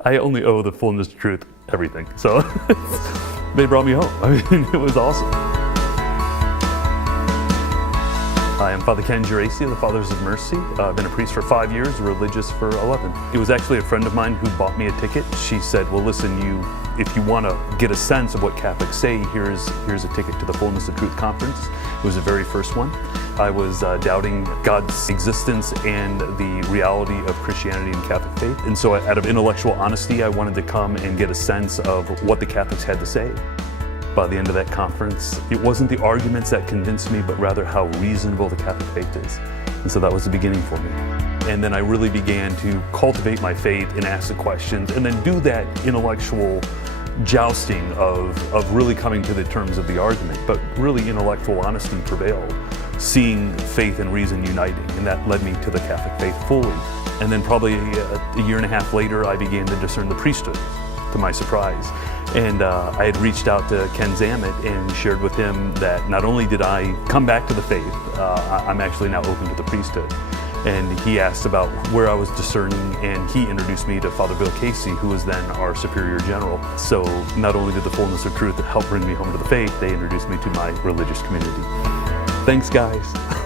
I only owe the fullness of truth everything. So they brought me home. I mean, it was awesome. I am Father Geraci of the Fathers of Mercy. I've been a priest for 5 years, religious for 11. It was actually a friend of mine who bought me a ticket. She said, well, listen, if you want to get a sense of what Catholics say, here's a ticket to the Fullness of Truth conference. It was the very first one. I was doubting God's existence and the reality of Christianity and Catholic faith. And so out of intellectual honesty, I wanted to come and get a sense of what the Catholics had to say. By the end of that conference, it wasn't the arguments that convinced me, but rather how reasonable the Catholic faith is. And so that was the beginning for me. And then I really began to cultivate my faith and ask the questions, and then do that intellectual jousting of really coming to the terms of the argument. But really intellectual honesty prevailed, seeing faith and reason uniting, and that led me to the Catholic faith fully. And then probably a year and a half later, I began to discern the priesthood, to my surprise. And I had reached out to Ken Zammit and shared with him that not only did I come back to the faith, I'm actually now open to the priesthood. And he asked about where I was discerning, and he introduced me to Father Bill Casey, who was then our Superior General. So not only did the Fullness of Truth help bring me home to the faith, they introduced me to my religious community. Thanks, guys.